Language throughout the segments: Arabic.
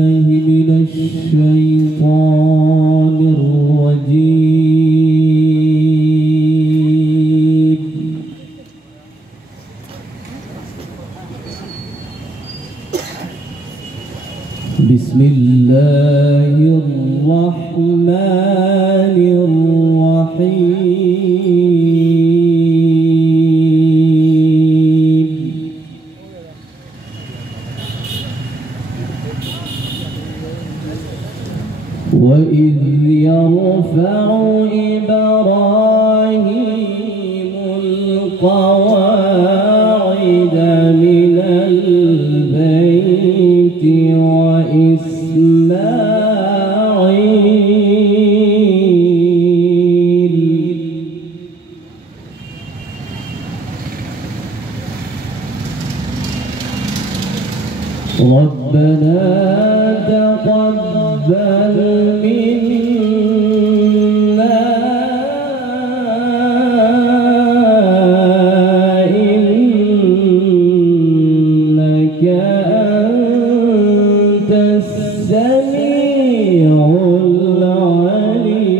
من الشيطان الرجيم. بسم الله الرحمن الرحيم. وإذ يرفع إبراهيم القواعد من البيت وإسماعيل ربنا تقبل منا إنك أنت السميع العليم.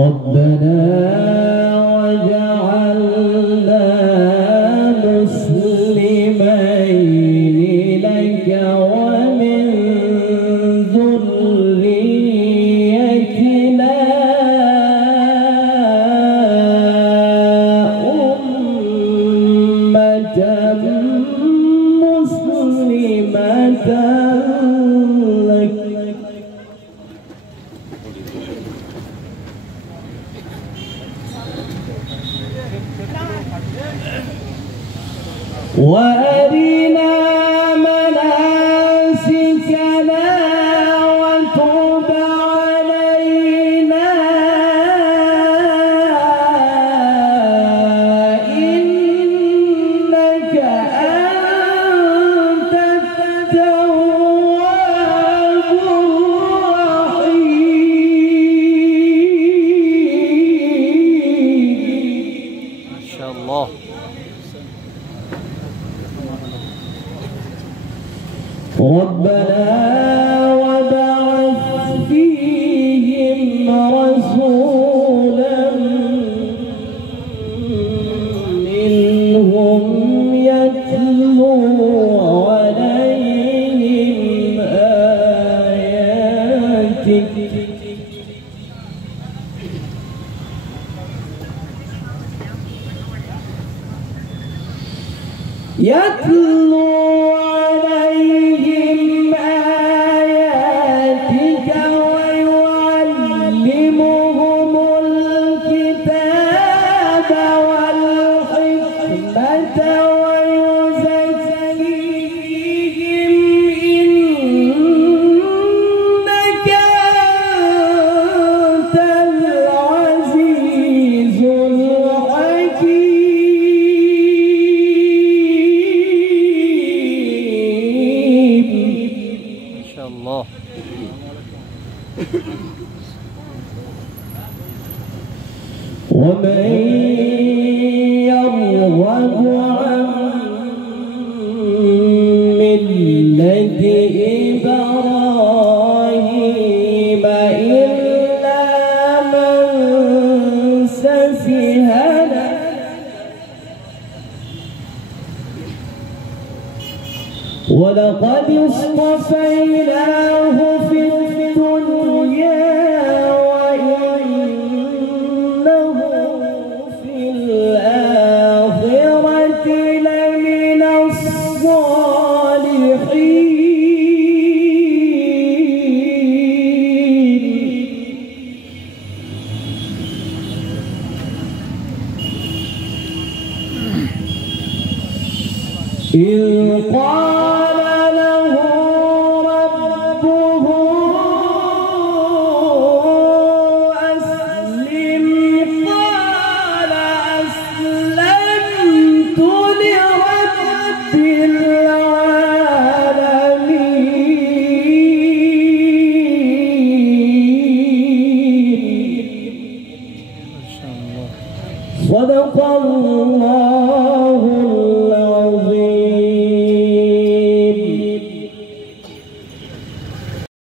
ربنا وجعلنا مسلمين لك ومن ذريتنا أمة مسلمة لك وأرنا مناسكنا وتب علينا إنك أنت التواب الرحيم. ما شاء الله. ربنا وبعث فيهم رسولا منهم يتلو عليهم آياتك ويعلمهم الكتاب والحكمة ويزكيهم إنك أنت العزيز الحكيم. ما شاء الله. ومن يرغب عن ملة إبراهيم إلا من سفه ولقد اصطفيناه في الدنيا وإنه في الآخرة لمن الصالحين. إذ قال له ربه صدق الله